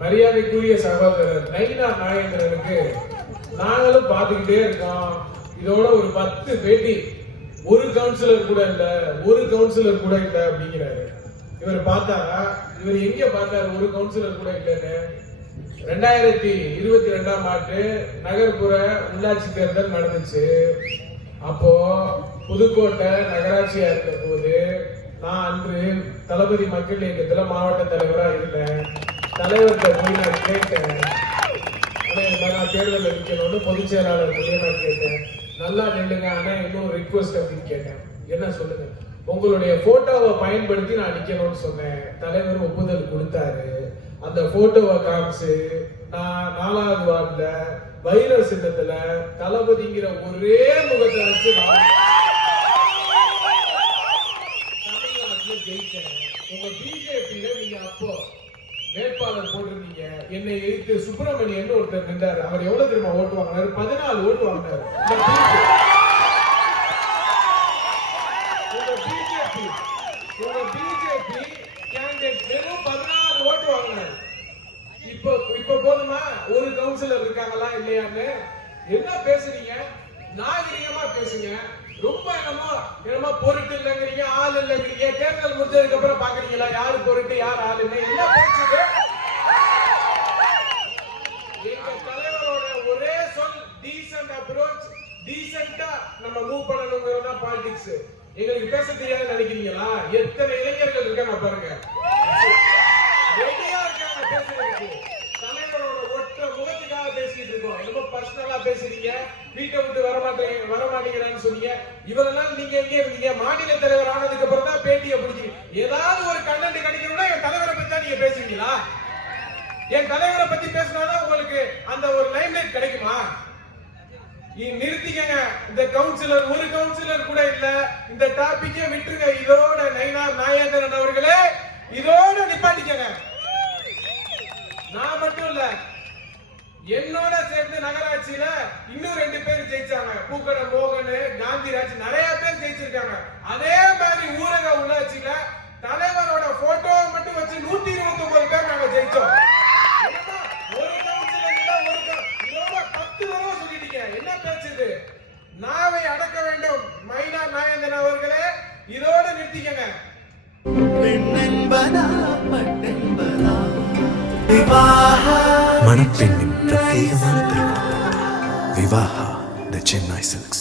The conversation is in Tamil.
மரியாதைக்குரிய சகோதரர் நைனா நாகேந்திரனுக்கு நாங்களும் பார்த்துக்கிட்டே இருக்கோம். இதோட ஒரு 10 பேட்டி, ஒரு கவுன்சிலர் கூட இல்ல அப்படிங்கிறாரு. இவர் பார்த்தாரா? இவர் எங்க பார்த்தாரு ஒரு கவுன்சிலர் கூட இல்லைன்னு? 2022ஆம் ஆண்டு நகர்ப்புற உள்ளாட்சி தேர்தல் நடந்துச்சு. அப்போ புதுக்கோட்டை நகராட்சியா இருந்த போது நான் அன்று தளபதி மக்கள் இயக்கத்துல மாவட்ட தலைவரா இருந்தேன். தலைவர்கிட்ட போய் நான் கேட்டேன், நான் தேர்தலில் நிற்கணும்னு பொதுச் செயலாளர் மூலியமா கேட்டேன். நல்லா நில்லுங்க ஆனா இன்னும் ரிக்வஸ்ட் அப்படின்னு கேட்டேன். என்ன சொல்லுங்க, உங்களுடைய போட்டோவை பயன்படுத்தி நான் நிக்கணும்னு சொன்னேன். தலைவர் ஒப்புதல் கொடுத்தாரு. அந்த போட்டோவை காமிச்சு நான் 4வது வார்டுல வைர சின்னத்துல தளபதிங்கிற ஒரே முகத்தை வச்சு நான் தமிழ்நாட்டுல ஜெயிச்சேன். உங்க பிஜேபியில நீங்க அப்போ வேட்பாளர் போட்டிருந்தீங்க. என்னை எதிர்த்து சுப்பிரமணியன் ஒருத்தர் நின்றாரு. அவர் எவ்வளவு தெரியுமா ஓட்டு வாங்கினாரு? 14 ஓட்டு வாங்கினாரு. உங்க பிஜேபி கேண்டிடேட் வெறும் 14 ஓட்டு வாங்கினாரு. இப்ப போதுமா? ஒரு கவுன்சிலர் இருக்காங்களா இல்லையான்னு என்ன பேசுறீங்க? நாகரிகமா பேசுங்க. ரொம்ப என்னமோ பொருட்டு இல்லைங்கிறீங்க, ஆள் இல்லைங்கிறீங்க. தேர்தல் முடிஞ்சதுக்கு அப்புறம் பாக்குறீங்களா யாரு பொருட்டு யார் ஆள் இல்லை? என்ன பேசுது? எங்க தலைவரோட ஒரே சொல் டீசன்ட் அப்ரோச். டீசென்ட்டா நம்ம மூவ் பண்ணணுங்கிறதா பாலிடிக்ஸ். எங்களுக்கு பேச தெரியாதுன்னு நினைக்கிறீங்களா? எத்தனை இளைஞர்கள் இருக்காங்க பாருங்க, ரெடியா இருக்காங்க பேசுறதுக்கு. தலைவரோட ஒற்ற முகத்துக்காக பேசிட்டு இருக்கோம். ரொம்ப பர்சனலா பேசுறீங்க. வீட்டை விட்டு வரமாட்டீங்கன்னு சொன்னீங்க. இவரெல்லாம் நீங்க எங்க இருந்தீங்க? மாநில தலைவர் ஆனதுக்கு அப்புறம் தான் பேட்டியை பிடிச்சிங்க. ஏதாவது ஒரு கண்டென்ட் கிடைக்கணும்னா என் தலைவரை பத்தி தான் நீங்க பேசுவீங்களா? என் தலைவரை பத்தி பேசினாதான் உங்களுக்கு அந்த ஒரு லைம்லைட் கிடைக்குமா? நிறுத்திக்கங்க. இந்த கவுன்சிலர் ஒரு கவுன்சிலர் கூட இல்ல. இந்த டாபிக்கை விட்டுருங்க. இதோட நைனா நாகேந்திரன் அவர்களே இதோட நிப்பாட்டிக்கங்க. நான் மட்டும் இல்ல, என்னோட சேர்ந்து நகராட்சியில இன்னும் 2 பேர் ஜெயிச்சாங்க. பூக்கடை மோகன், காந்திராஜ், நிறைய பேர் ஜெயிச்சிருக்காங்க. அதே மாதிரி ஊரக உள்ளாட்சியில தலைவரோட போட்டோவை மட்டும் வச்சு 129 பேர் நாங்க ஜெயிச்சோம். ஒரு கவுன்சிலர் இல்ல, இதோட 10 தடவை சொல்லிட்டீங்க. என்ன பேசுது? நாவை அடக்க வேண்டும். மைனா நாகேந்திரன் அவர்களே இதோட நிறுத்திக்கங்க. மணப்பெண்ணின் பிரத்யேகமான திருமணம் விவாஹா தி சென்னை சில்க்ஸ்.